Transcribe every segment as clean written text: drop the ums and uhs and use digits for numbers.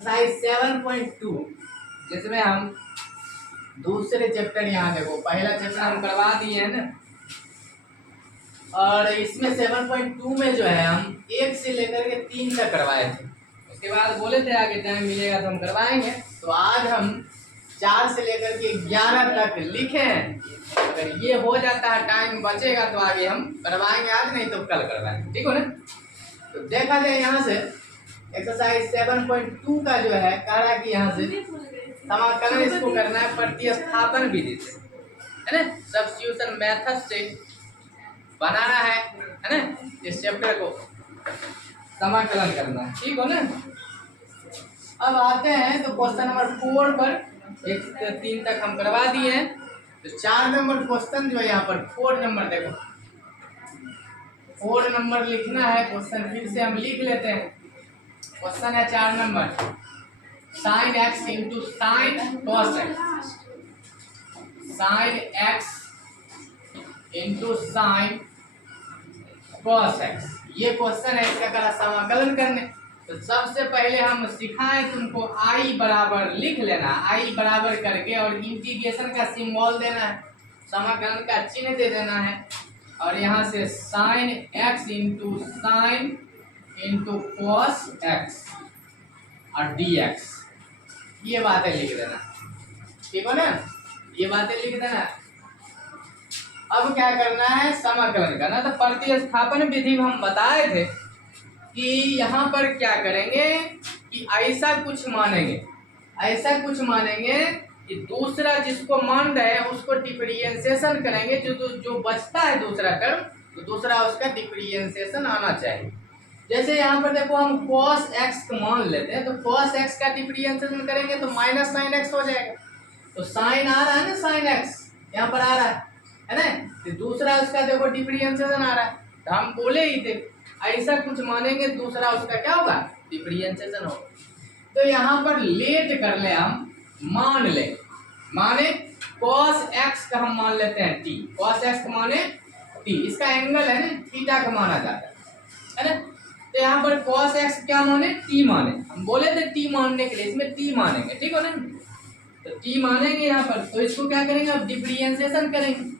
Exercise 7.2 जिसमें हम दूसरे चैप्टर यहाँ देखो, पहला चैप्टर हम करवा दिए हैं ना, और इसमें 7.2 में जो है हम 1 से लेकर के 3 तक करवाए थे। उसके बाद बोले थे आगे टाइम मिलेगा तो हम करवाएंगे। तो आज हम 4 से लेकर के 11 तक लिखें। अगर ये हो जाता है, टाइम बचेगा तो आगे हम करवाएंगे, आज नहीं तो कल करवाएंगे, ठीक हो ना। तो देखा जाए यहाँ से एक्सरसाइज 7.2 का जो है कह रहा है कि यहाँ से समाकलन इसको करना है प्रतिस्थापन विधि से, है ना, सब्स्टिट्यूशन मेथड से बनाना है ना, इस चैप्टर को समाकलन करना है, ठीक हो ना। अब आते हैं तो क्वेश्चन नंबर 4 पर 1 से 3 तक हम करवा दिए हैं। तो 4 नंबर क्वेश्चन जो है यहाँ पर 4 नंबर देखो, 4 नंबर लिखना है क्वेश्चन, फिर से हम लिख लेते हैं। क्वेश्चन है 4 number, sine x into sine cos x, sine x into sine cos x, ये क्वेश्चन है। इसका करा समाकलन करने। तो सबसे पहले हम सिखाएं तुमको आई बराबर लिख लेना, आई बराबर करके और इंटीग्रेशन का सिंबल देना है, समाकलन का चिन्ह दे देना है, और यहाँ से sine x into sine into cos x और डी एक्स, ये बातें लिख देना, ठीक हो ना, ये बातें लिख देना। अब क्या करना है, समाकलन करना। तो प्रतिस्थापन विधि में हम बताए थे कि यहाँ पर क्या करेंगे कि ऐसा कुछ मानेंगे, ऐसा कुछ मानेंगे कि दूसरा जिसको मान रहे हैं उसको डिफरेंशिएशन करेंगे, जो बचता है दूसरा टर्म, तो दूसरा उसका डिफरेंशिएशन आना चाहिए। जैसे यहाँ पर देखो हम cos x मान लेते हैं, तो cos x का डिफरेंशिएशन करेंगे तो माइनस साइन एक्स हो जाएगा। तो साइन आ रहा है ना, साइन x यहाँ पर आ रहा है ना, तो दूसरा उसका देखो डिफरेंशिएशन आ रहा है। तो हम बोले ही थे ऐसा कुछ मानेंगे, दूसरा उसका क्या होगा, डिफरेंशिएशन होगा। तो यहाँ पर लेट कर ले, हम मान ले, माने cos x का हम मान लेते हैं t, cos x का माने t, इसका एंगल है ना थीटा का माना जाता है ना। तो यहाँ पर cos x क्या माने, t माने, हम बोले थे t मानने के लिए, इसमें t मानेंगे, ठीक हो ना। तो t मानेंगे यहाँ पर, तो इसको क्या करेंगे, अब डिफरेंशिएशन करेंगे।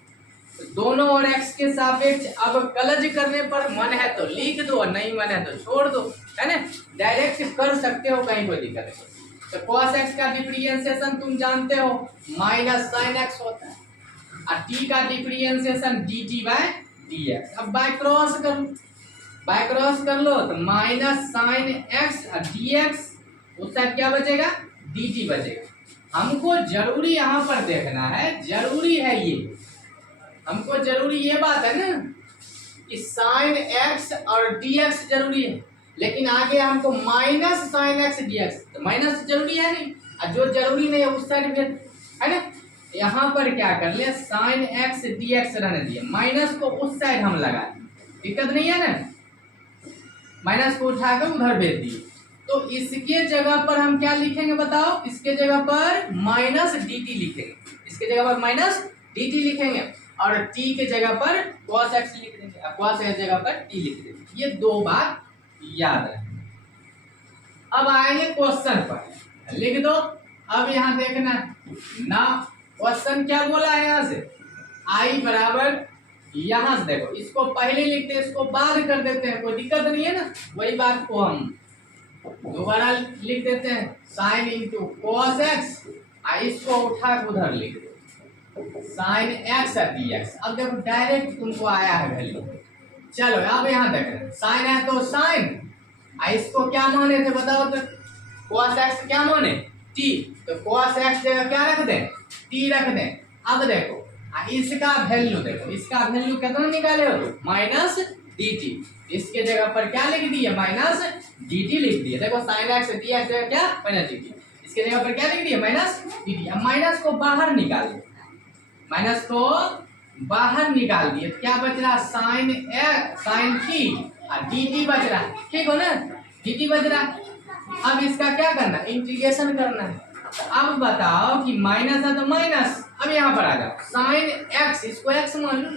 तो दोनों और x के सापेक्ष अब कलज करने पर मन है तो लिख दो और नहीं मन है तो छोड़ दो, है ना, डायरेक्ट कर सकते हो, कहीं कोई दिक्कत नहीं। तो cos x का डिफरेंशिएशन तुम जानते हो माइनस साइन x होता है, और t का डिफरेंशिएशन dt बाय dx। अब बाय क्रॉस करो, बाय क्रॉस कर लो तो माइनस साइन एक्स और डी एक्स, उस साइड क्या बचेगा, डी टी बचेगा। हमको जरूरी यहाँ पर देखना है, जरूरी है ये, हमको जरूरी ये बात है ना कि साइन एक्स और डी एक्स जरूरी है, लेकिन आगे हमको minus sine x d x, तो माइनस जरूरी है नहीं, और जो जरूरी नहीं है उस साइड पे है ना। यहाँ पर क्या कर ले, साइन एक्स डी एक्स रहने दिए, माइनस को उस साइड हम लगा दिए, दिक्कत नहीं है ना, माइनस को उठाकर उधर भेज दिए। तो इसके जगह पर हम क्या लिखेंगे बताओ, इसके जगह पर माइनस डी टी लिखेंगे, इसके जगह पर माइनस डी टी लिखेंगे, और t के जगह पर cos x लिख देंगे, और cos x जगह पर t लिख देंगे। ये दो बात याद रखें। अब आएंगे क्वेश्चन पर, लिख दो। अब यहाँ देखना ना, क्वेश्चन क्या बोला है, यहाँ से i बराबर, यहाँ से देखो इसको पहले लिखते हैं, इसको बाद कर देते हैं, कोई दिक्कत नहीं है ना। वही बात को हम दोबारा लिख देते हैं, साइन इंटू कॉस एक्स, इसको उठा के उधर लिख दो साइन एक्स और डी एक्स। अब देखो डायरेक्ट तुमको आया है वैल्यू। चलो अब यहाँ देख, साइन है तो साइन, इसको क्या माने थे बताओ तो, कॉस एक्स क्या माने टी, तो कॉस एक्स जगह क्या रख दें, टी रख दें। अब देखो इसका वैल्यू देखो, इसका वैल्यू कितना निकाले हो, माइनस डी टी, इसके जगह पर क्या लिख दिए, माइनस डी टी लिख दिए। देखो साइन एक्स डी एक्स क्या, माइनस डी टी, इसके जगह पर क्या लिख दिए, माइनस डी टी। अब माइनस को बाहर निकाल दिए, माइनस को बाहर निकाल दिए, क्या बच रहा, साइन एक्स साइन टी और डी टी बच रहा, ठीक हो ना, डी टी बच रहा। अब इसका क्या करना, इंटीग्रेशन करना है। अब बताओ कि माइनस है तो माइनस, अब यहाँ पर आ जाओ, साइन एक्स, इसको एक्स मान लो,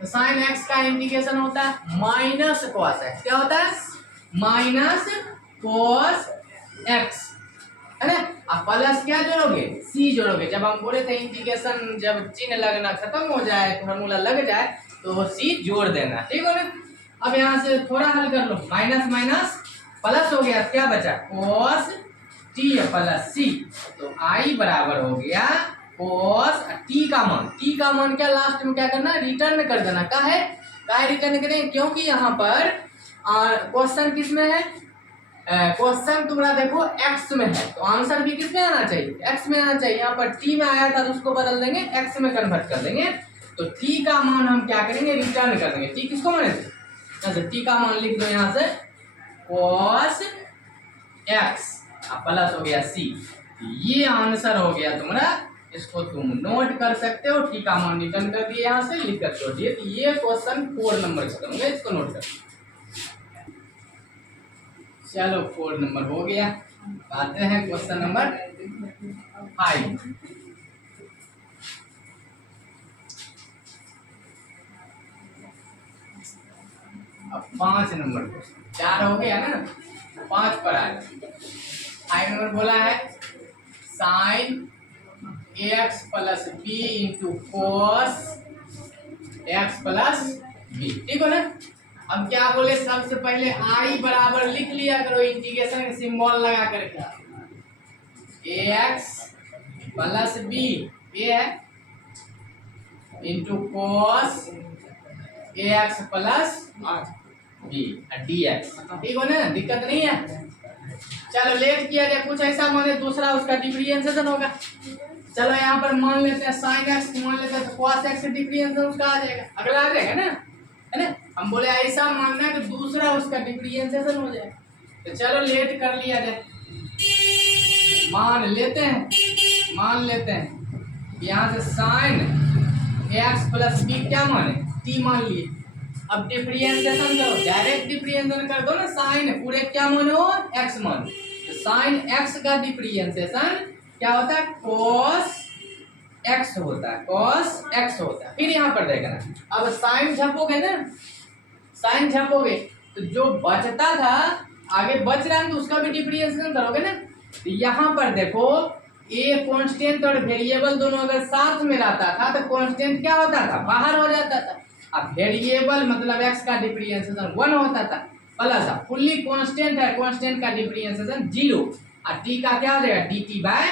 तो साइन एक्स का इंटीग्रेशन होता है माइनस कॉस एक्स, क्या होता है, माइनस कॉस एक्स, प्लस क्या जोड़ोगे, सी जोड़ोगे। जब हम बोले थे इंटीग्रेशन जब चिन्ह लगना खत्म हो जाए, फॉर्मूला लग जाए तो सी जोड़ देना, ठीक हो ना। अब यहाँ से थोड़ा हल कर लो, माइनस माइनस प्लस हो गया, क्या बचा cos t प्लस सी। तो आई बराबर हो गया cos t का मान क्या लास्ट में क्या करना, रिटर्न कर देना। का है रिटर्न करें, क्योंकि यहाँ पर क्वेश्चन किस में है, क्वेश्चन तुम्हारा देखो x में है, तो आंसर भी किस में आना चाहिए, x में आना चाहिए। यहाँ पर t में आया था तो उसको बदल देंगे, x में कन्वर्ट कर देंगे। तो t का मान हम क्या करेंगे, रिटर्न कर देंगे। t किसको माने थे, t का मान लिख दो यहाँ से cos x प्लस हो गया c। ये आंसर हो गया तुम्हारा, इसको तुम नोट कर सकते हो। t का मान रिटर्न कर दिए, यहाँ से लिख कर छोड़िए। तो ये क्वेश्चन 4 नंबर खत्म हो गया, इसको नोट कर। चलो 4 नंबर हो गया। आते हैं क्वेश्चन नंबर 5। अब 5 नंबर क्वेश्चन, 4 हो गया ना, 5 पर आए। 5 नंबर बोला है sine x plus b into cos x plus b, ठीक हो ना। अब क्या बोले, सबसे पहले आई बराबर लिख लिया करो, इंटीग्रेशन का सिंबल लगा करके, एक्स प्लस बी ये है into cos x plus b d x, ठीक हो ना, दिक्कत नहीं है। चलो लेट किया जाए, कुछ ऐसा माने दूसरा उसका डिफरेंशिएशन होगा। चलो यहाँ पर मान लेते हैं साइन एक्स मान लेते हैं, तो cos एक्स का डिफरेंशिएशन उसका आ जाएगा, अगला आ जाएगा ना, है ना। हम बोले ऐसा मानना कि दूसरा उसका डिफरेंशिएशन हो जाए। तो चलो लेट कर लिया जाए, मान लेते हैं यहाँ से साइन एक्स प्लस बी क्या माने, टी मान लिए। अब डिफरेंशिएशन करो, डायरेक्ट डिफरेंशिएशन कर दो ना, साइन पूरे क्या मानो, एक्स मानो। तो साइन एक्स का डिफरेंशिएशन क्या होता है, cos x होता है, cos x होता है। फिर यहाँ पर देखना, अब साइन झपोगे ना, साइन झपोगे तो जो बचता था आगे बच रहा है तो उसका भी डिफरेंशिएशन करोगे ना। तो यहाँ पर देखो ए कांस्टेंट और वेरिएबल दोनों अगर साथ में रहता था तो कांस्टेंट क्या होता था, बाहर हो जाता था। अब वेरिएबल मतलब x का डिफरेंशिएशन 1 होता था, प्लस फुल्ली कांस्टेंट है, कांस्टेंट का डिफरेंशिएशन 0 और t का क्या हो जाएगा, dt बाय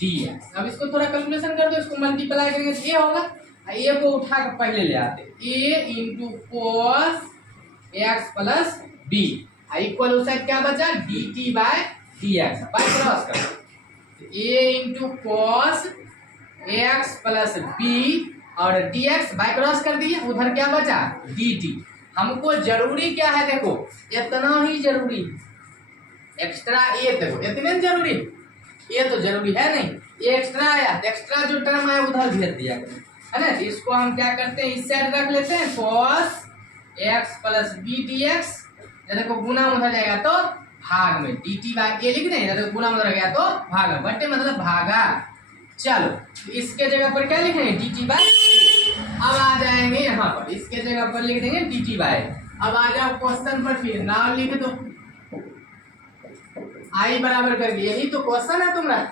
dx। अब इसको थोड़ा कैलकुलेशन कर दो, इसको मल्टीप्लाई करेंगे तो ये होगा, ए को उठा कर पहले ले आते, a into cos x plus b equal उस साइड क्या बचा, dt by dx, by cross कर a into cos x plus b और dx बाय क्रॉस कर दिए, उधर क्या बचा dt। हमको जरूरी क्या है, देखो इतना ही जरूरी, एक्स्ट्रा ये देखो इतने जरूरी, ये तो जरूरी है नहीं, ये एक्स्ट्रा आया, एक्स्ट्रा जो टर्म आया उधर भेज दिया है ना। इसको हम क्या करते हैं, इस साइड रख लेते हैं, cos x plus b d x, देखो गुना उधर जाएगा तो भाग में, dt बाय ए लिख दें, देखो गुना उधर गया तो भाग में, बट्टे मतलब भागा। चलो इसके जगह पर क्या लिखेंगे, dt बाय। अब आ जाएंगे यहाँ पर, इसके जगह पर लिख देंगे dt बाय। अब आ जाओ क्वेश्चन पर, फिर नाम लिख दो, आई बराबर करके, यही तो क्वेश्चन है तुम्हारा।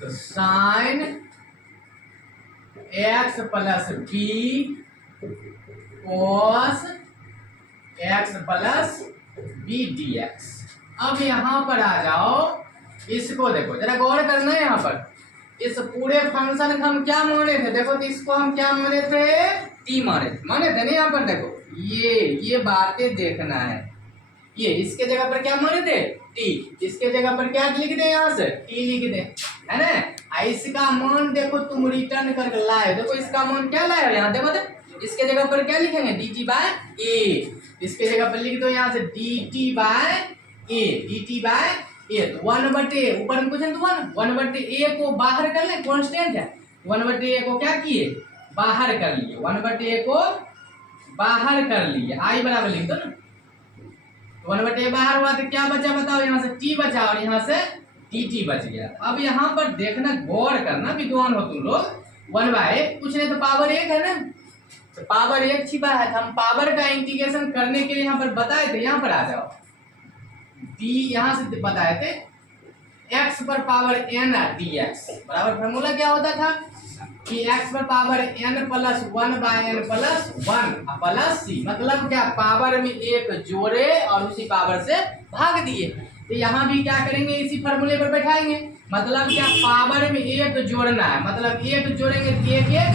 तो sine x plus b cos x plus b d x. अब यहाँ पर आ जाओ, इसको देखो जरा गौर करना है। यहाँ पर इस पूरे फंक्शन का हम क्या माने थे, देखो तो इसको हम क्या माने थे, टी माने थे ना। यहाँ पर देखो ये बातें देखना है, ये इसके जगह पर क्या माने थे, टी, इसके जगह पर क्या लिख दे, यहाँ से टी लिख दे, है ना। इसका मान देखो तुम रिटर्न करके लाए, देखो इसका मान क्या लाए यहाँ देखो, इसके जगह पर क्या लिखेंगे, dt बाय ए, इसके जगह पर लिख दो यहाँ से dt बाय ए, dt बाय ए। तो 1/a ऊपर में कुछ है तो 1/a को बाहर कर ले, कांस्टेंट है, 1/a को क्या किए, बाहर कर लिए, 1/a को बाहर कर लिए, आई बराबर लिख दो ना। 1/a बाहर हुआ तो क्या बचा बताओ, यहाँ से t बचा और यहाँ से dt बच गया। अब यहाँ पर देखना, गौर करना, विद्वान हो तुम लोग। 1/a कुछ नहीं तो पावर 1 है ना, तो पावर 1 छिपा है, तो हम पावर का इंटीग्रेशन करने के लिए यहाँ पर बताए थे, यहाँ पर आ जाओ, d यहाँ से बताए थे x पर पावर n dx बराबर फॉर्मूला क्या होता था कि x पर power n plus 1 by n plus 1 plus c, मतलब क्या पावर में एक जोड़े और उसी पावर से भाग दिए। तो यहाँ भी क्या करेंगे, इसी फॉर्मूले पर बैठाएंगे, मतलब क्या पावर में एक जोड़ना है, मतलब एक जोड़ेंगे एक एक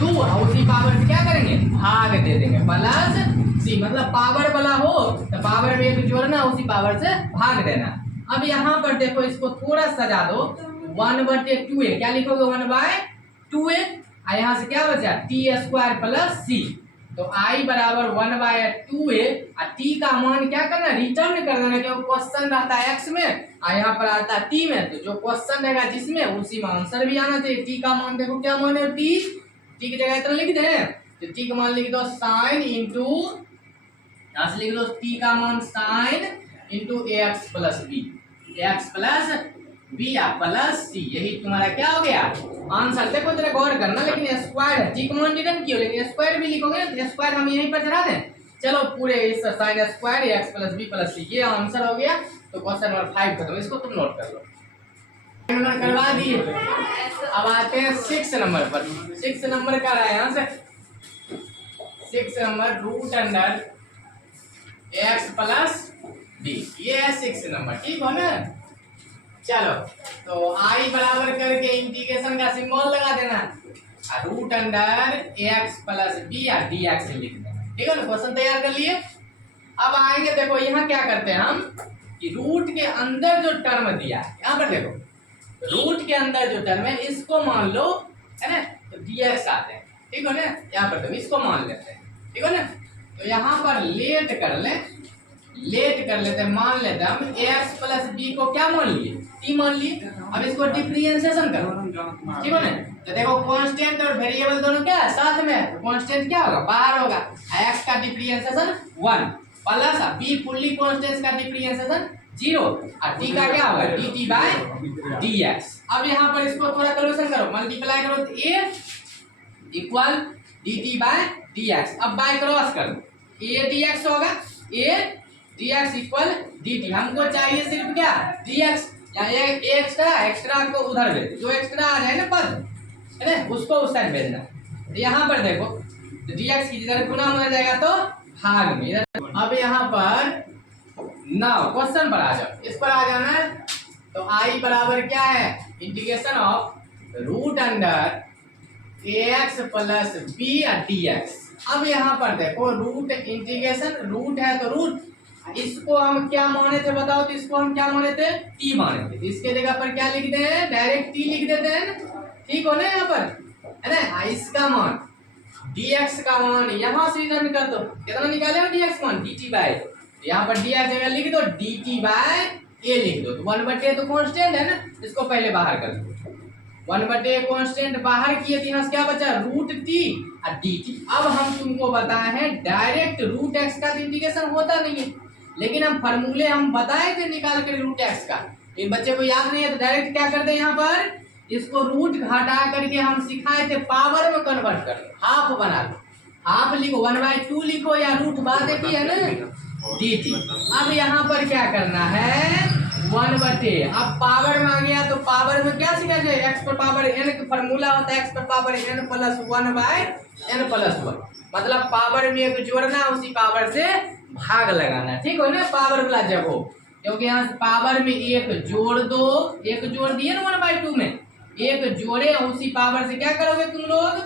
दो और उसी पावर से क्या करेंगे भाग दे देंगे प्लस सी, मतलब पावर वाला हो तो पावर में एक जोड़ना उसी पावर से भाग देना। अब यहाँ पर देखो इसको थोड़ा सजा दो, 1/2a क्या लिखोगे 1/2a, यहाँ से क्या बचा t² प्लस सी, तो i बराबर 1/2a और t का मान क्या करना रिटर्न कर देना, क्योंकि क्वेश्चन रहता है x में और यहाँ पर आता है t में, तो जो क्वेश्चन रहेगा जिसमें उसी में आंसर भी आना चाहिए। t का मान देखो क्या मान है t की जगह इतना लिख दे, तो t का मान लिख दो साइन इंटू, यहाँ से लिख लो t का मान sine into ax plus b, ax plus b plus c, यही तुम्हारा क्या हो गया आंसर। देखो जरा गौर करना, लेकिन स्क्वायर है, t का मान रिटर्न किया लेकिन स्क्वायर भी लिखोगे तो स्क्वायर हम यहीं पर चढ़ा दें। चलो पूरे इस sine square ax plus b plus c ये आंसर हो गया। तो क्वेश्चन नंबर 5 खत्म, इसको तुम नोट कर लो, नंबर करवा दिए। अब आते हैं 6 नंबर पर। 6 नंबर का रहा है यहाँ से 6 number root under x plus b, ये है 6 नंबर, ठीक हो ना। चलो तो i बराबर करके इंटीग्रेशन का सिंबल लगा देना, root under x plus b या dx लिख देना, ठीक है ना। क्वेश्चन तैयार कर लिए। अब आएंगे देखो यहाँ क्या करते हैं हम कि रूट के अंदर जो टर्म दिया है, यहाँ पर देखो रूट के अंदर जो टर्म है इसको मान लो, है ना, तो dx आते हैं, ठीक हो ना। यहाँ पर तुम इसको मान लेते हैं, ठीक हो ना। तो यहाँ पर लेट कर लेते हैं, मान लेते हैं हम x प्लस b को क्या मान लिए t मान लिए। अब इसको डिफरेंशिएशन करो, ठीक है ना। तो देखो कांस्टेंट और वेरिएबल दोनों क्या है साथ में, तो कांस्टेंट क्या होगा बाहर होगा, x का differentiation 1 plus b fully constant का डिफरेंशिएशन 0 और t का क्या होगा dt बाय dx। अब यहाँ पर इसको थोड़ा कैलकुलेशन करो, मल्टीप्लाई करो तो a equal dt by dx, अब बाय क्रॉस कर दो a dx होगा, a dx इक्वल dt, हमको चाहिए सिर्फ क्या dx, या एक्स्ट्रा को उधर भेज, जो एक्स्ट्रा आ जाए ना पद है ना उसको उस साइड भेजना। तो यहाँ पर देखो तो dx की जगह गुना हो जाएगा तो भाग में इधर। अब यहाँ पर नाउ क्वेश्चन पर आ जाओ, इस पर आ जाना है। तो i बराबर क्या है integration of root under ax plus b dx। अब यहाँ पर देखो रूट इंटीग्रेशन, रूट है तो रूट, इसको हम क्या माने थे बताओ, तो इसको हम क्या माने थे t माने थे, इसके जगह पर क्या लिख दे हैं डायरेक्ट t लिख देते हैं, ठीक हो ना। यहाँ पर है ना इसका मान dx का मान यहाँ से रिटर्न कर दो, कितना निकाले हो dx मान dt बाय, यहाँ पर dx जगह लिख दो dt बाय a लिख दो, तो 1/a तो कांस्टेंट है ना, इसको पहले बाहर कर दो, 1/a कांस्टेंट बाहर किए तो यहाँ से क्या बचा रूट t और dt। अब हम तुमको बताए हैं डायरेक्ट रूट x का इंटीग्रेशन होता नहीं है, लेकिन हम फार्मूले हम बताए थे निकाल कर रूट x का, इन बच्चे को याद नहीं है तो डायरेक्ट क्या करते हैं यहाँ पर इसको रूट घटा करके हम सिखाए थे पावर में कन्वर्ट कर लो, हाफ बना लो, हाफ लिखो 1/2 लिखो या रूट बात एक ही है ना dt। अब यहाँ पर क्या करना है 1/a, अब पावर में आ गया तो पावर में क्या सीखा जाए x पर पावर n का फार्मूला होता है x पर power n plus 1/n plus 1, मतलब पावर में एक जोड़ना उसी पावर से भाग लगाना, ठीक हो ना। पावर वाला जब हो, क्योंकि यहाँ पावर में एक जोड़ दो, एक जोड़ दिए ना 1/2 में, एक जोड़े उसी पावर से क्या करोगे तुम लोग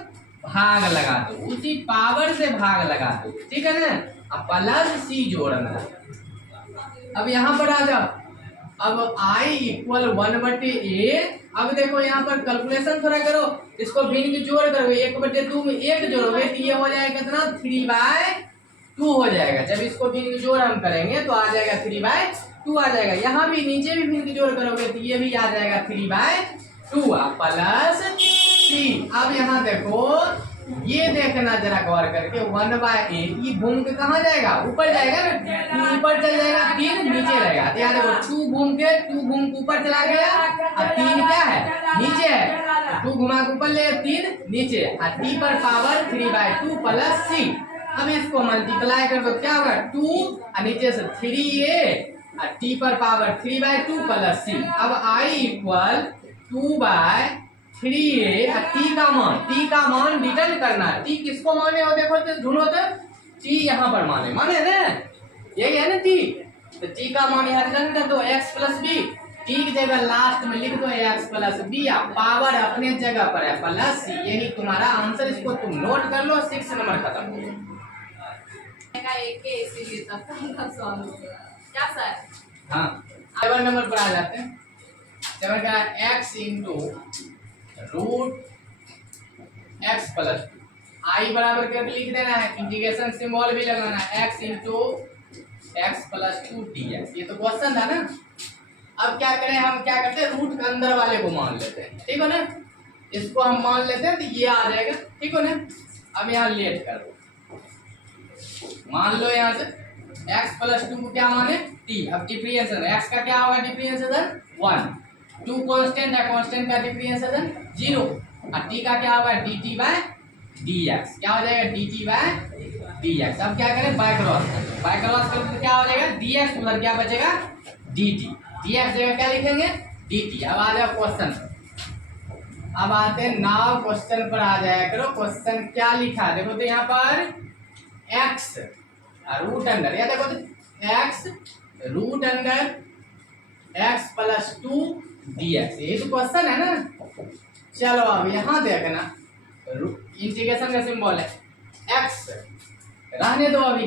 भाग लगा दो, उसी पावर से भाग लगा दो, ठीक है ना। अब प्लस c जोड़ना। अब यहाँ पर आ जाओ, अब i इक्वल 1/a। अब देखो यहाँ पर कैलकुलेशन थोड़ा करो, इसको भिन्न की जोड़ करोगे 1/2 में एक जोड़ोगे तो ये हो जाएगा कितना 3/2 हो जाएगा। जब इसको भिन्न जोड़ हम करेंगे तो आ जाएगा 3/2 आ जाएगा। यहाँ भी नीचे भी भिन्न जोड़ करोगे तो ये भी आ जाएगा 3/2 प्लस c। अब यहाँ देखो ये देखना जरा गौर करके 1/a ये घूम के कहाँ जाएगा ऊपर जाएगा ना, ऊपर चल जाएगा 3 नीचे रहेगा, तो यहाँ देखो 2 घूम के ऊपर चला गया और 3 क्या है नीचे है, 2 घुमा के ऊपर ले 3 नीचे और t पर पावर 3/2 प्लस c। अब इसको मल्टीप्लाई कर दो क्या होगा 2 और नीचे से 3a और टी पर पावर 3/2 प्लस सी। अब आई इक्वल 2/3a और टी का मान रिटर्न करना है। टी किसको माने हो देखो तो ढूंढो तो टी यहाँ पर माने ना यही है ना टी। तो टी का मान यहाँ रिटर्न कर दो x प्लस बी। टी की जगह लास्ट में लिख दो x प्लस बी, पावर अपने जगह पर है प्लस सी। यही तुम्हारा आंसर, इसको तुम नोट कर लो। 6 नंबर खत्म हो गया। क्या सर? हाँ 7 नंबर पर आ जाते हैं। 7 का x into root x plus 2 I बराबर करके लिख देना है, इंटीग्रेशन सिंबल भी लगाना है, x into x plus 2 dx। ये तो क्वेश्चन था ना। अब क्या करें, हम क्या करते हैं, रूट के अंदर वाले को मान लेते हैं, ठीक हो ना। इसको हम मान लेते हैं तो ये आ जाएगा, ठीक हो ना। अब यहाँ लेट कर दो, मान लो यहाँ से x प्लस 2 को क्या माने t। अब डिफरेंशिएशन x का क्या होगा, डिफरेंशिएशन 1, 2 कांस्टेंट है, कांस्टेंट का डिफरेंशिएशन 0 और t का क्या होगा dt/dx। क्या हो जाएगा dt/dx। अब क्या करें, बाय क्रॉस कर तो क्या हो जाएगा dx, उधर क्या बचेगा dt, dx जगह क्या लिखेंगे dt। अब आ जाओ क्वेश्चन, अब आते हैं नाउ क्वेश्चन पर आ जाया करो। क्वेश्चन क्या लिखा देखो तो यहाँ पर x रूट अंडर, या देखो तो x root under x plus 2 dx, ये तो क्वेश्चन है ना। चलो अब यहाँ देखना, इंटीग्रेशन का सिंबल है x, रहने दो अभी,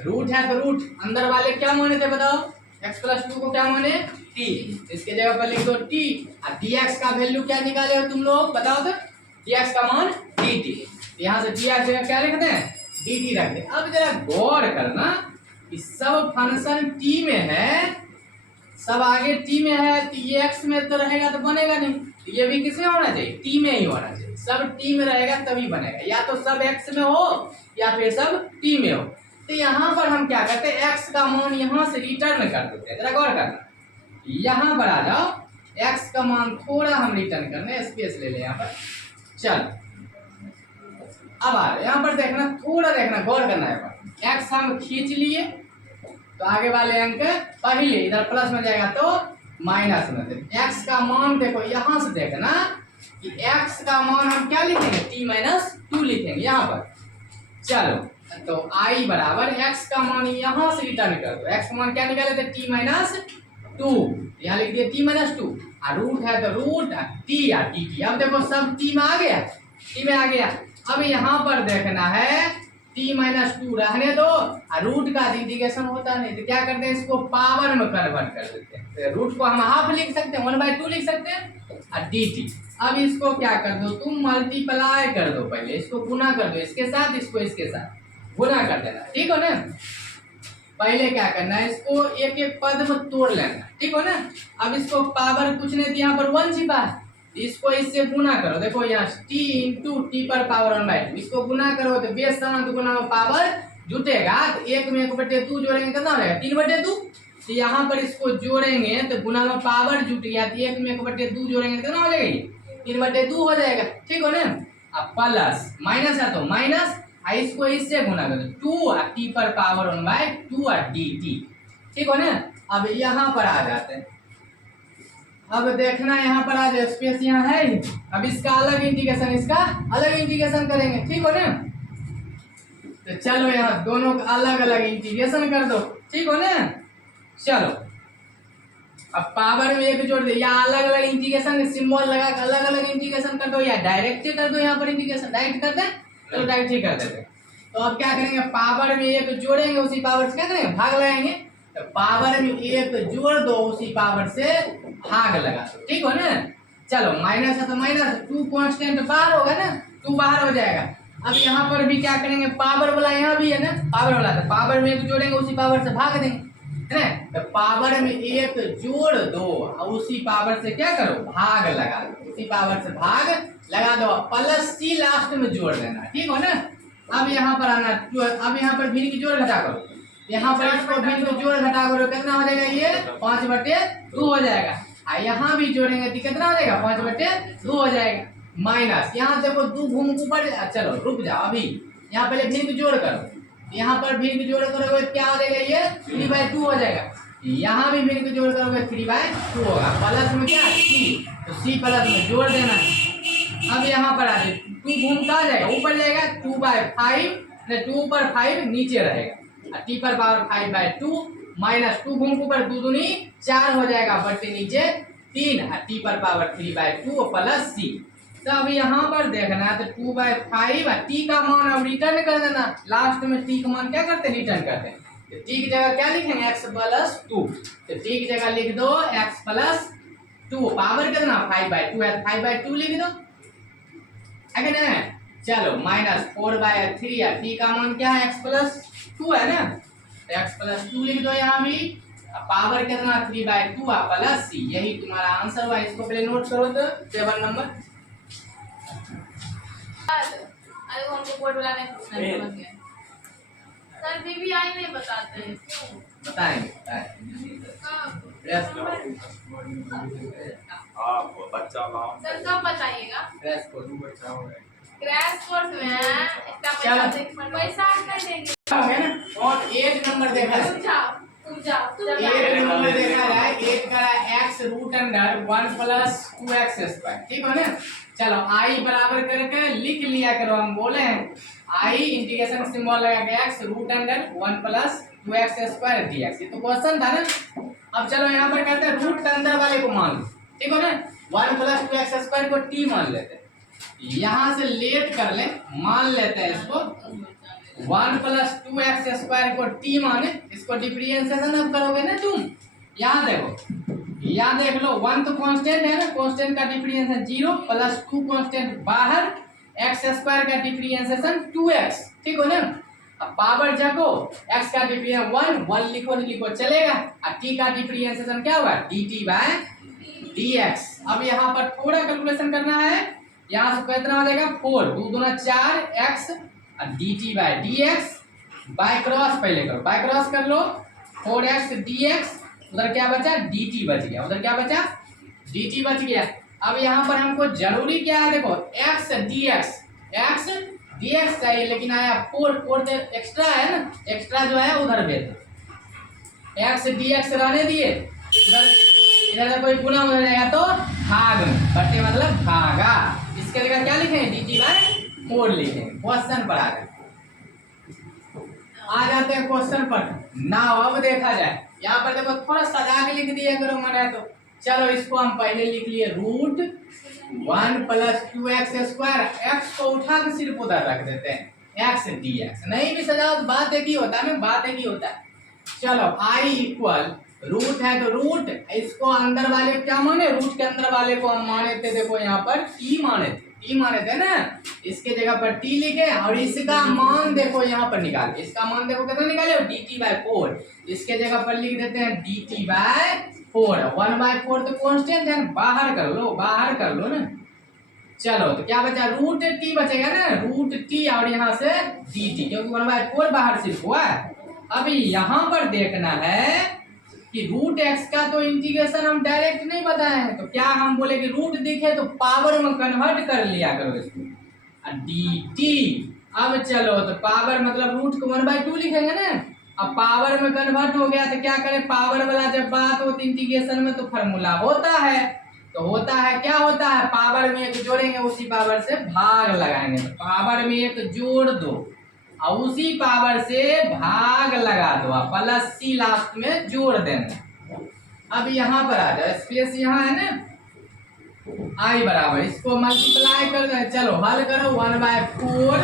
रूट है तो रूट अंदर वाले क्या माने थे बताओ, x प्लस 2 को क्या माने t, इसके जगह पर लिख दो t और dx का वैल्यू क्या निकाले हो तुम लोग बताओ तो, dx का मान dt। यहाँ से dx जगह क्या लिखते हैं dt रख दे। अब जरा गौर करना कि सब फंक्शन t में है, सब आगे t में है तो ये x में तो रहेगा तो बनेगा नहीं, तो ये भी किसमें होना चाहिए t में ही होना चाहिए। सब t में रहेगा तभी बनेगा, या तो सब x में हो या फिर सब t में हो। तो यहाँ पर हम क्या करते हैं, x का मान यहाँ से रिटर्न कर देते हैं। जरा गौर करना, यहाँ पर आ जाओ, x का मान थोड़ा हम रिटर्न करने, स्पेस ले ले यहाँ पर। चल अब आ यहाँ पर देखना, थोड़ा देखना, गौर करना है पर x हम खींच लिए तो आगे वाले अंक पहले इधर प्लस में जाएगा तो माइनस में। x का मान देखो यहाँ से देखना कि x का मान हम क्या लिखेंगे t-2 लिखेंगे यहाँ पर। चलो तो i बराबर x का मान यहाँ से रिटर्न कर दो, x का मान क्या निकाले थे t-2, यहाँ लिख दिए t-2 और रूट है तो रूट t या dt। अब देखो सब t में आ गया, t में आ गया। अब यहाँ पर देखना है t-2 रहने दो और रूट का इंटीग्रेशन होता नहीं तो क्या करते हैं, इसको पावर में कन्वर्ट कर देते हैं। तो रूट को हम हाफ लिख सकते हैं, 1/2 लिख सकते हैं और dt। अब इसको क्या कर दो तुम, मल्टीप्लाई कर दो, पहले इसको गुना कर दो इसके साथ, इसको इसके साथ गुना कर देना, ठीक हो ना। पहले क्या करना है, इसको एक एक पद में तोड़ लेना, ठीक हो ना। अब इसको पावर कुछ नहीं दिया, यहाँ पर 1 छिपा है, इसको इससे गुना करो। देखो यहाँ t इंटू टी पर पावर 1/2, इसको गुना करो तो बेस समान गुना में पावर जुटेगा तो 1 में 1/2 जोड़ेंगे कितना हो जाएगा 3/2। तो यहाँ पर इसको जोड़ेंगे तो गुना में पावर जुट गया तो 1 में 1/2 जोड़ेंगे कितना हो जाएगा 3/2 हो जाएगा, ठीक हो ना। अब प्लस माइनस है तो माइनस, इसको इससे गुना करो 2 और टी पर पावर 1/2 और dt, ठीक हो ना। अब यहाँ पर आ जाते हैं, अब देखना यहाँ पर आ जाए, स्पेस यहाँ है। अब इसका अलग इंटीग्रेशन, इसका अलग इंटीग्रेशन करेंगे, ठीक हो ना। तो चलो यहाँ दोनों का अलग अलग इंटीग्रेशन कर दो, ठीक हो ना। चलो अब पावर में एक जोड़ दे, या अलग अलग इंटीग्रेशन सिंबल लगा कर अलग अलग इंटीग्रेशन कर दो, या डायरेक्ट कर दो। यहाँ पर इंटीग्रेशन डायरेक्ट कर दे, चलो डायरेक्ट ही कर देते। तो अब क्या करेंगे, पावर में एक जोड़ेंगे, उसी पावर से क्या करेंगे भाग लगाएंगे। तो पावर में एक जोड़ दो, उसी पावर से भाग लगा दो, ठीक हो ना। चलो माइनस है तो माइनस, 2 कांस्टेंट बाहर होगा ना, 2 बाहर हो जाएगा। अब यहाँ पर भी क्या करेंगे, पावर वाला यहाँ भी है ना, पावर वाला, तो पावर में एक जोड़ेंगे, उसी पावर से भाग देंगे, है ना। तो पावर में एक जोड़ दो और उसी पावर से क्या करो भाग लगा दो, उसी पावर से भाग लगा दो, प्लस सी लास्ट में जोड़ देना, ठीक हो ना। अब यहाँ पर आना, अब यहाँ पर भिन्न की जोड़ घटा करो, यहाँ पर इसको भिन्न को जोड़ घटा करो, कितना हो जाएगा ये 5/2 हो जाएगा। और यहाँ भी जोड़ेंगे तो कितना हो जाएगा 5/2 हो जाएगा। माइनस यहाँ देखो 2 घूम ऊपर, चलो रुक जाओ, अभी यहाँ पहले भिन्न को जोड़ करो, यहाँ पर भिन्न को जोड़ करोगे क्या हो जाएगा ये 3/2 हो जाएगा। यहाँ भी भिन्न को जोड़ करोगे 3/2 होगा, प्लस में क्या सी, तो सी प्लस में जोड़ देना है। अब यहाँ पर आ जाए 2 घूम का जाएगा, ऊपर जाएगा 2/5, 2 पर 5 नीचे रहेगा, टी पर पावर 5/2 माइनस 2 घूम ऊपर 2 दूनी 4 हो जाएगा, बटे नीचे 3, टी पर पावर 3/2 प्लस सी। तो अब यहाँ पर देखना तो 2/5 टी का मान अब रिटर्न कर देना, लास्ट में टी का मान क्या करते हैं रिटर्न करते हैं, तो टी की जगह क्या लिखेंगे x प्लस 2, तो टी की जगह लिख दो x प्लस 2, पावर कितना 5/2 है, 5/2 लिख दो है ना। चलो माइनस 4/3 है, टी का मान क्या है x प्लस 2 है ना, तो x प्लस 2 लिख दो यहाँ भी, पावर कितना 3/2 प्लस सी, यही तुम्हारा आंसर हुआ। इसको पहले नोट करो तो 7 नंबर। अरे वो हमको बोर्ड वाला ने पूछना है, समझ गए सर। बीबीआई नहीं बताते हैं क्यों? बताएंगे आप बच्चा लाओ सर कब बताइएगा? क्रैश कोर्स क्रैश कोर्स में इसका पैसा नहीं देंगे। है ना। और 8 नंबर देखा तुम जाओ, तुम जाओ, तुम जाओ। 8 नंबर देखा जाए, 8 का x root under 1 plus 2x square, ठीक है ना। चलो i बराबर करके लिख लिया करो, हम बोले हैं i इंटीग्रेशन सिंबल लगा के x root under 1 plus 2x square dx, ये तो क्वेश्चन था ना। अब चलो यहाँ पर कहते हैं रूट अंदर वाले को मान लो, ठीक है ना, 1 प्लस 2x स्क्वायर को t मान लेते हैं, यहाँ से लेट कर ले, मान लेते हैं इसको 1 प्लस 2x स्क्वायर को t माने, इसको डिफरेंशिएशन अब करोगे ना तुम, यहाँ देखो, यहाँ देख लो 1 तो कांस्टेंट है ना, कांस्टेंट का डिफरेंशिएशन 0 प्लस 2 कांस्टेंट बाहर, x स्क्वायर का डिफरेंशिएशन 2x, ठीक हो ना। अब पावर जगो x का डिफरेंशिएशन 1 लिखो नहीं लिखो चलेगा, और t का डिफरेंशिएशन क्या हुआ dt/dx। अब यहाँ पर थोड़ा कैलकुलेशन करना है, यहाँ से कितना हो जाएगा 4, 2 दूना 4x dt/dx, बाय क्रॉस पहले करो, बाय क्रॉस कर लो 4x dx, उधर क्या बचा dt बच गया, उधर क्या बचा dt बच गया। अब यहाँ पर हमको जरूरी क्या है देखो x dx चाहिए, लेकिन आया 4 तो एक्स्ट्रा है ना, एक्स्ट्रा जो है उधर भेज दो, x dx रहने दिए, उधर इधर से कोई गुना हो जाएगा तो भाग में, बटे मतलब भागा, इसके जगह क्या लिखेंगे dt/4 लिखेंगे। क्वेश्चन पर आ जाते हैं क्वेश्चन पर ना। अब देखा जाए यहाँ पर देखो थोड़ा सजा के लिख दिया करो मना, तो चलो इसको हम पहले लिख लिए root 1 plus 2x square, x को उठा के सिर्फ उधर रख देते हैं x dx, नहीं भी सजाओ तो बात एक ही होता है ना, बात एक ही होता है। चलो i इक्वल रूट है तो रूट, इसको अंदर वाले क्या माने, रूट के अंदर वाले को हम माने थे, देखो यहाँ पर t माने थे ना, इसके जगह पर t लिखे, और इसका मान देखो यहाँ पर निकाले, इसका मान देखो कितना निकाले dt/4, इसके जगह पर लिख देते हैं dt/4, 1/4 तो कांस्टेंट है, बाहर कर लो ना। चलो तो क्या बचा रूट t बचेगा ना, रूट t और यहाँ से dt, क्योंकि 1/4 बाहर सिर्फ हुआ है। अभी यहाँ पर देखना है कि रूट x का तो इंटीग्रेशन हम डायरेक्ट नहीं बताए हैं, तो क्या हम बोले कि रूट दिखे तो पावर में कन्वर्ट कर लिया करो इसको, dt। अब चलो तो पावर मतलब रूट को 1/2 लिखेंगे ना, अब पावर में कन्वर्ट हो गया तो क्या करें, पावर वाला जब बात होती इंटीग्रेशन में तो फार्मूला होता है, तो होता है क्या होता है, पावर में एक जोड़ेंगे उसी पावर से भाग लगाएंगे, तो पावर में एक जोड़ दो और उसी पावर से भाग लगा दो, प्लस सी लास्ट में जोड़ देना। अब यहाँ पर आ जाओ, स्पेस यहाँ है ना, i बराबर, इसको मल्टीप्लाई कर दे, चलो हल करो 1/4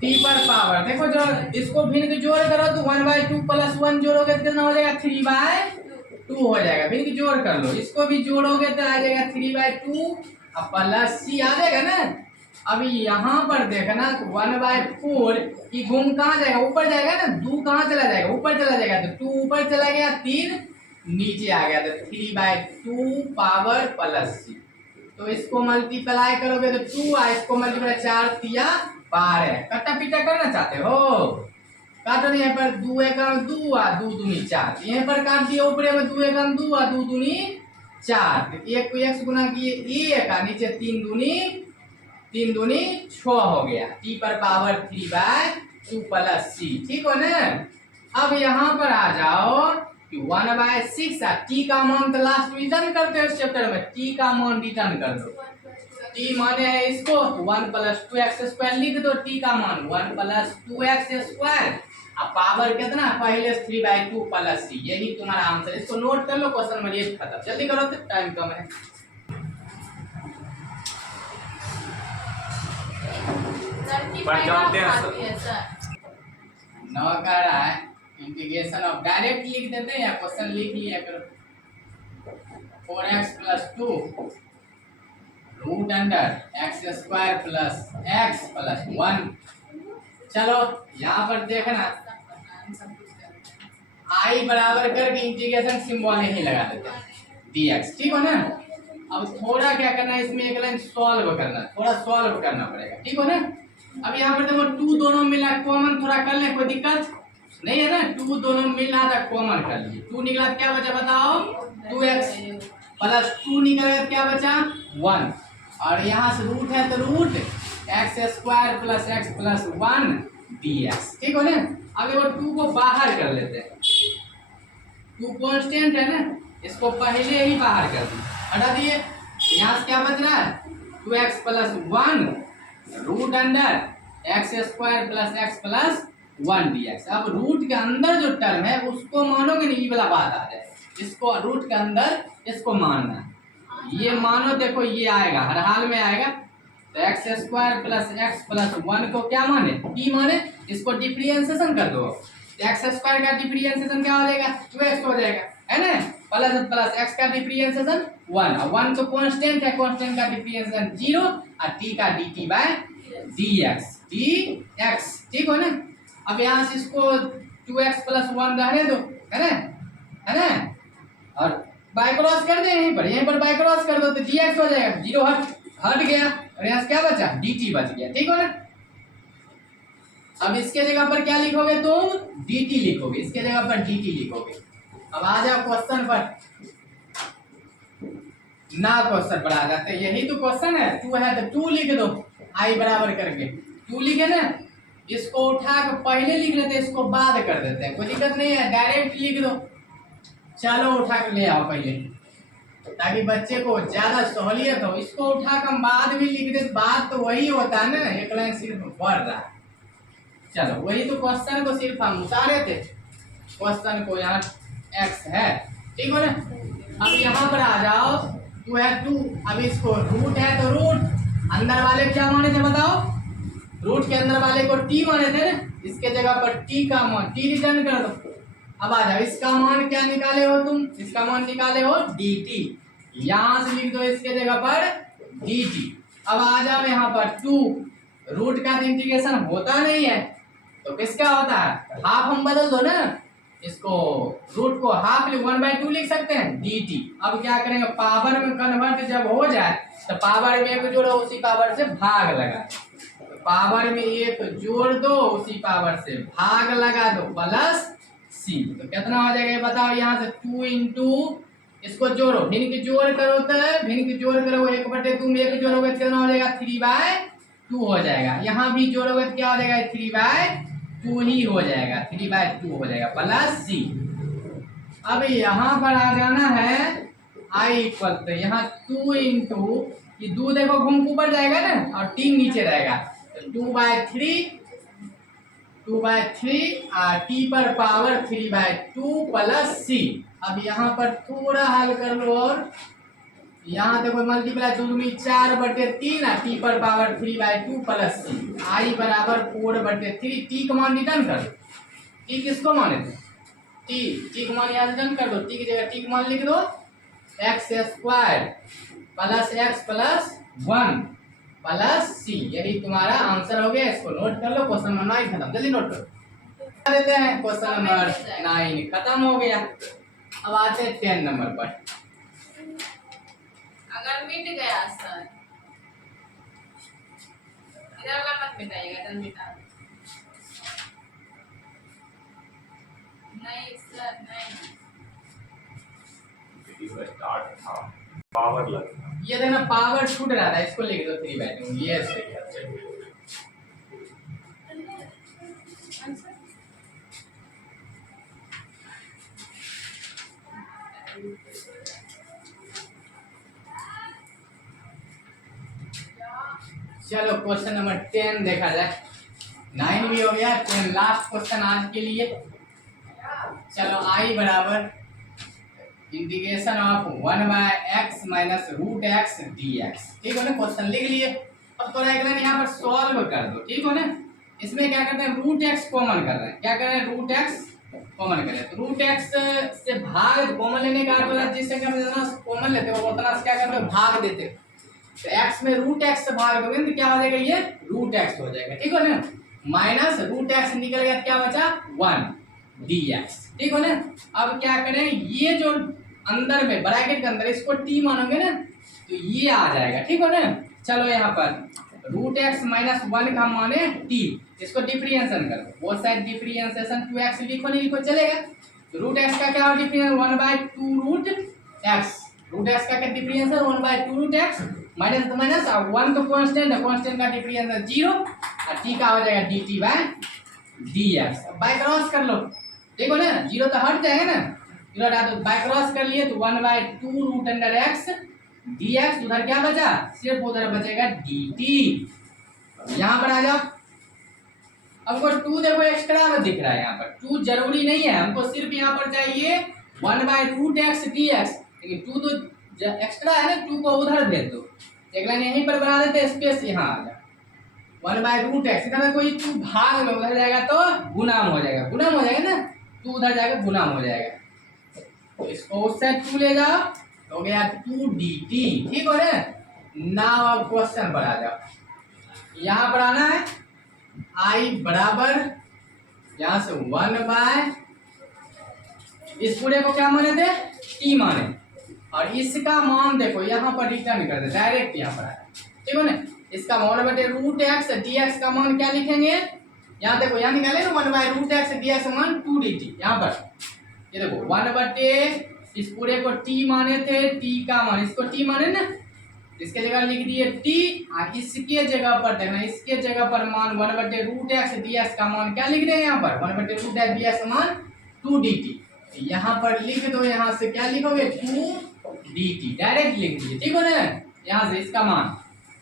t पर पावर, देखो जो इसको भिन्न के जोड़ करो तो 1/2 प्लस 1 जोड़ोगे तो कितना हो जाएगा 3/2 हो जाएगा, भिन्न के जोड़ कर लो, इसको भी जोड़ोगे तो आ जाएगा 3/2 और प्लस सी आ जाएगा ना। अभी यहाँ पर देखना 1/4 की घूम कहाँ जाएगा, ऊपर जाएगा ना, 2 कहाँ चला जाएगा, ऊपर चला जाएगा, तो 2 ऊपर चला गया, 3 नीचे आ गया, तो 3/2 पावर प्लस सी, तो इसको मल्टीप्लाई करोगे तो 2, इसको मल्टीप्लाई 4 तिया 12, कट्टा पीटा करना चाहते हो, काटो यहाँ पर 2 एकम 2 और 2 दूनी 4, यहाँ पर काट दिया ऊपर में 2 एकम 2 और 2 दूनी 4, एक को x गुना किए 1 और नीचे 3 दूनी 6 हो गया, t पर पावर 3/2 प्लस सी, ठीक हो ना। अब यहाँ पर आ जाओ, कि 1/6 टी का मान तो लास्ट रिटर्न करते हैं इस चैप्टर में, टी का मान रिटर्न कर दो। टी माने है इसको 1 + 2x² लिख दो, टी का मान 1 + 2x²। अब पावर कितना, पहले 3/2 + c, यही तुम्हारा आंसर। इसको नोट कर लो, क्वेश्चन नंबर 1 खत्म। जल्दी करो, तो टाइम कम है। पर जानते हैं सर 9 का रहा है इंटीग्रेशन ऑफ, डायरेक्ट लिख देते हैं या क्वेश्चन लिख लिया करो। 4x + 2 √x² + x + 1। चलो यहाँ पर देखना, i बराबर करके इंटीग्रेशन सिंबल यही लगा देते हैं, dx, ठीक हो ना। अब थोड़ा क्या करना है, इसमें एक लाइन सॉल्व करना, थोड़ा सॉल्व करना पड़ेगा, ठीक हो ना। अब यहाँ पर देखो 2 दोनों मिला, कॉमन थोड़ा कर ले, कोई दिक्कत नहीं है ना। 2 दोनों मिला था, कॉमन कर लिए, 2 निकला तो क्या बचा बताओ, 2x + 2 निकला तो क्या बचा 1, और यहाँ से रूट है तो रूट x² + x + 1 dx, ठीक हो ना। अब ये 2 को बाहर कर लेते हैं, 2 कांस्टेंट है ना, इसको पहले ही बाहर कर दिए, हटा दिए। यहाँ से क्या बच रहा है, 2x + 1 √x² + x + 1 dx। अब रूट के अंदर जो टर्म है उसको मानोगे नहीं, ये वाला बात आ जाए, इसको रूट के अंदर इसको मानना है, ये मानो, देखो ये आएगा, हर हाल में आएगा। तो x² + x + 1 को क्या माने, t माने, इसको डिफरेंशिएशन कर दो। x² का डिफरेंशिएशन क्या हो जाएगा, 2x हो जाएगा, है ना, प्लस x का डिफरेंशिएशन 1, और 1 तो कांस्टेंट है, कांस्टेंट का डिफरेंशिएशन 0, और t का dt/dx, ठीक हो ना। अब यहाँ से इसको 2x + 1 रहने दो, है ना, और बाय क्रॉस कर दे, यहीं पर बाय क्रॉस कर दो तो dx हो जाएगा, 0 हट गया, और यहाँ से क्या बचा, dt बच गया, ठीक हो ना। अब इसके जगह पर क्या लिखोगे तुम, dt लिखोगे, इसके जगह पर dt लिखोगे। अब आ जाओ क्वेश्चन पर, ना क्वेश्चन पर आ जाते, यही तो क्वेश्चन है। 2 है तो 2 लिख दो, i बराबर करके 2 लिखे ना, इसको उठा के पहले लिख लेते हैं, इसको बाद कर देते हैं, कोई दिक्कत नहीं है, डायरेक्ट लिख दो। चलो उठा के ले आओ पहले, ताकि बच्चे को ज्यादा सहूलियत हो। इसको उठा कर बाद में लिख दे, बात तो वही होता है ना, एक लाइन सिर्फ बढ़ रहा है। चलो वही तो क्वेश्चन को सिर्फ हम उतारे थे, क्वेश्चन को यहाँ x है, ठीक हो ना। अब यहाँ पर आ जाओ, 2 है 2, अब इसको रूट है तो रूट, अंदर वाले क्या माने थे बताओ, रूट के अंदर वाले को t माने थे ना, इसके जगह पर t का मान t रिटर्न कर दो। अब आ जाओ, इसका मान क्या निकाले हो तुम, इसका मान निकाले हो dt, यहाँ से लिख दो इसके जगह पर dt। अब आ जाओ यहाँ पर 2, रूट का इंटीग्रेशन होता नहीं है तो किसका होता है, हाफ हम बदल दो ना, इसको रूट को हाफ 1/2 लिख सकते हैं dt। अब क्या करेंगे, पावर में कन्वर्ट जब हो जाए तो पावर में एक जोड़ो, उसी पावर से भाग लगा, तो पावर में एक जोड़ दो, उसी पावर से भाग लगा दो, प्लस c। तो कितना हो जाएगा ये बताओ, यहाँ से 2 इंटू, इसको जोड़ो, भिन्न की जोड़ करो, तो भिन्न की जोड़ करो 1/2 में एक जोड़ोगे तो कितना हो जाएगा, 3/2 हो जाएगा। यहाँ भी जोड़ोगे तो क्या हो जाएगा, 3/2 ही हो जाएगा, 3/2 हो जाएगा, प्लस c। अब यहाँ पर आ जाना है i इक्वल, तो यहाँ 2 इंटू, ये 2 देखो घूम ऊपर जाएगा ना, और 3 नीचे रहेगा, तो 2/3 और t पर पावर 3/2 प्लस c। अब यहाँ पर थोड़ा हल कर लो, और यहाँ देखो मल्टीप्लाई 2 में 4/3 और t पर पावर 3/2 प्लस c, i बराबर 4/3, t का मान रिटर्न कर दो, t किसको माने थे, t का मान यहाँ रिटर्न कर दो, t की जगह t का मान लिख दो, x² + x + 1 प्लस c, यही तुम्हारा आंसर हो गया। इसको नोट कर लो, क्वेश्चन नंबर 9 खत्म, जल्दी नोट करो, देते हैं क्वेश्चन नंबर 9 खत्म हो गया। अब आते हैं 10 नंबर पर। अगर मिट गया सर, इधर वाला मत मिटाइएगा, इधर मिटा नहीं सर, नहीं स्टार्ट था, पावर लगना, ये देखना पावर छूट रहा था, इसको लिख दो 3/2, ये सही है, सही। चलो क्वेश्चन नंबर 10 देखा जाए। 9 भी हो गया, 10 लास्ट क्वेश्चन आज के लिए। चलो आई बराबर integration of 1/x minus root x d x. ठीक है ना, क्वेश्चन लिख लिए। अब थोड़ा एक लाइन यहाँ पर सॉल्व कर दो। ठीक है ना, इसमें क्या करते हैं, रूट एक्स कॉमन कर रहे हैं। क्या कर रहे हैं, रूट एक्स कॉमन कर रहे हैं। तो रूट एक्स से भाग कॉमन लेने का अर्थ होता है जिस संख्या में जितना कॉमन लेते हो उतना से क्या करते हो, भाग देते हो। तो एक्स में रूट एक्स से भाग दोगे तो क्या हो जाएगा, ये रूट एक्स हो जाएगा। ठीक है ना, माइनस रूट एक्स निकल गया, क्या बचा 1 डी एक्स। ठीक है ना, अब क्या करें, ये जो अंदर में ब्रैकेट के अंदर इसको टी मानोगे ना तो ये आ जाएगा। ठीक है ना, चलो यहाँ पर रूट एक्स माइनस 1 का माने टी, इसको डिफरेंशिएशन करो। वो साइड डिफरेंशिएशन 2x लिखो, नहीं लिखो चलेगा। तो रूट एक्स का क्या हो differentiation 1/2 root x. Root x का क्या डिफरेंशिएशन 1/2 रूट एक्स माइनस तो माइनस, और 1 तो कांस्टेंट है, कांस्टेंट का डिफरेंशिएशन 0 और टी का हो जाएगा dt/dx। अब बाय क्रॉस कर लो, देखो ना 0 तो हट जाएगा ना, 0 हटा दो, बाय क्रॉस कर लिए तो 1/2 रूट अंडर x dx। उधर क्या बचा, सिर्फ उधर बचेगा dt। यहाँ पर आ जाओ। हमको 2 देखो एक्स्ट्रा में दिख रहा है, यहाँ पर 2 जरूरी नहीं है, हमको सिर्फ यहाँ पर चाहिए 1/√x dx। लेकिन 2 तो एक्स्ट्रा है ना, 2 को उधर भेज दो। एक लाइन यहीं पर बना देते, स्पेस यहाँ आ जाए 1/√x। इधर कोई 2 भाग में उधर जाएगा तो गुणाम हो जाएगा, गुणाम हो जाएगा ना, 2 उधर जाएगा गुणाम हो जाएगा। तो इसको उस साइड 2 ले जाओ तो हो गया 2 dt। ठीक हो ना, नाउ अब क्वेश्चन पर आ जाओ। यहाँ पर आना है आई बराबर यहाँ से 1/, इस पूरे को क्या माने थे, t माने, और इसका मान देखो यहाँ पर रिटर्न कर दे डायरेक्ट, यहाँ पर आया। ठीक है ना, इसका मान बटे रूट एक्स dx का मान क्या लिखेंगे, यहाँ देखो, यहाँ निकाले ना 1/√x dx मान 2 dt। यहाँ पर ये देखो 1 बटे इस पूरे को t माने थे, t का मान, इसको t माने ना, इसके जगह लिख दिए t, और इसके जगह पर देखना, इसके जगह पर मान 1/√x dx का मान क्या लिख देंगे, यहाँ पर 1/√x dx मान 2 dt। यहाँ पर लिख दो, यहाँ से क्या लिखोगे 2 dt, डायरेक्ट लिख दीजिए। ठीक है ना, यहाँ से इसका मान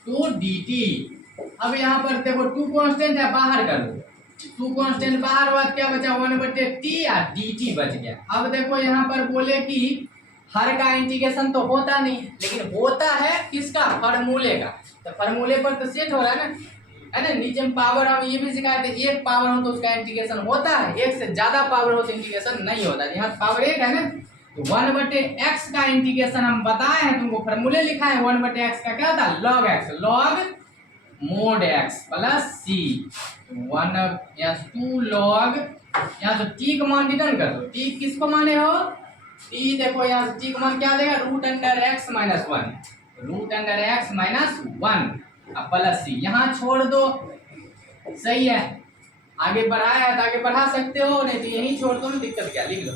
2 dt। अब यहाँ पर देखो 2 कांस्टेंट है, बाहर कर दो, 2 कांस्टेंट बाहर हुआ, क्या बचा 1/t और dt बच गया। अब देखो यहाँ पर बोले कि हर का इंटीग्रेशन तो होता नहीं, लेकिन होता है किसका, फार्मूले का। तो फार्मूले पर तो सेट हो रहा है ना, है ना। नीचे में पावर हम ये भी सिखाए थे, एक पावर हो तो उसका इंटीग्रेशन होता है, एक से ज्यादा पावर हो तो इंटीग्रेशन नहीं होता। यहाँ पावर 1 है ना, तो 1/x का इंटीग्रेशन हम बताए हैं तुमको, फार्मूले लिखा है 1/x का क्या होता है, log x, log mod x plus c 1 या 2 log, यहाँ से t का मान रिटर्न कर दो। t किसको माने हो, t देखो यहाँ से t का मान क्या देगा, √x - 1, √x - 1 अब प्लस c, यहाँ छोड़ दो, सही है। आगे बढ़ाया है तो आगे बढ़ा सकते हो, नहीं तो यहीं छोड़ दो, दिक्कत क्या, लिख लो।